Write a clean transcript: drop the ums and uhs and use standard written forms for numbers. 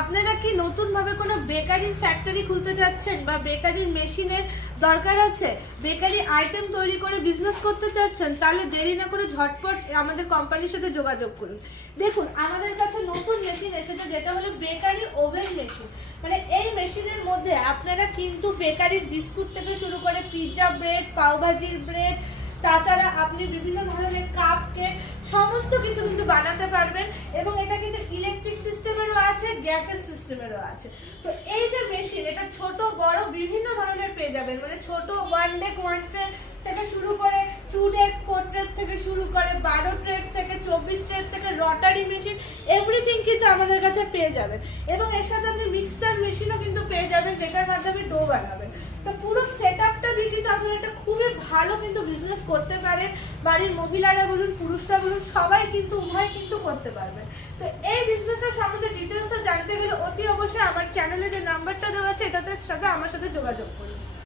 আপনারা কি নতুনভাবে কোনো বেকারির ফ্যাক্টরি খুলতে যাচ্ছেন বা বেকারির মেশিনের দরকার আছে, বেকারি আইটেম তৈরি করে বিজনেস করতে চাচ্ছেন, তাহলে দেরি না করে ঝটপট আমাদের কোম্পানির সাথে যোগাযোগ করুন। দেখুন, আমাদের কাছে নতুন মেশিন এসেছে, যেটা হলো বেকারি ওভেন মেশিন। মানে এই মেশিনের মধ্যে আপনারা কিন্তু বেকারির বিস্কুট থেকে শুরু করে পিৎজা ব্রেড, পাওভাজির ব্রেড, তাছাড়া আপনি বিভিন্ন ধরনের কাপ কেক সমস্ত কিছু কিন্তু বানাতে পারবেন। এবং এটা কিন্তু ইলেকট্রিক সিস্টেমেরও আছে, গ্যাসের সিস্টেমেরও আছে। তো এই যে মেশিন, এটা ছোট বড় বিভিন্ন ধরনের পেয়ে যাবেন। মানে ছোট 1 ডেক 1 ট্রে থেকে শুরু করে 2 ডেক 4 ট্রে থেকে শুরু করে 12 ট্রে থেকে 24 ট্রে থেকে রটারি মেশিন, এভরিথিং কিন্তু আমাদের কাছে পেয়ে যাবেন। এবং এর সাথে আপনি মিক্সচার মেশিনও কিন্তু পেয়ে যাবেন, যেটার মাধ্যমে ডো বানাবেন। তো পুরো সেটআপটা দিয়ে কিন্তু আপনারা একটা খুবই ভালো কিন্তু বিজনেস করতে পারেন। বাড়ির মহিলারা বলুন, পুরুষরা বলুন, সবাই কিন্তু উভয় কিন্তু করতে পারবেন। তো এই বিজনেসের সম্বন্ধে ডিটেলস জানতে গেলে অতি অবশ্যই আমার চ্যানেলে যে নাম্বারটা দেওয়া আছে এটাতে সাথে আমার সাথে যোগাযোগ করুন।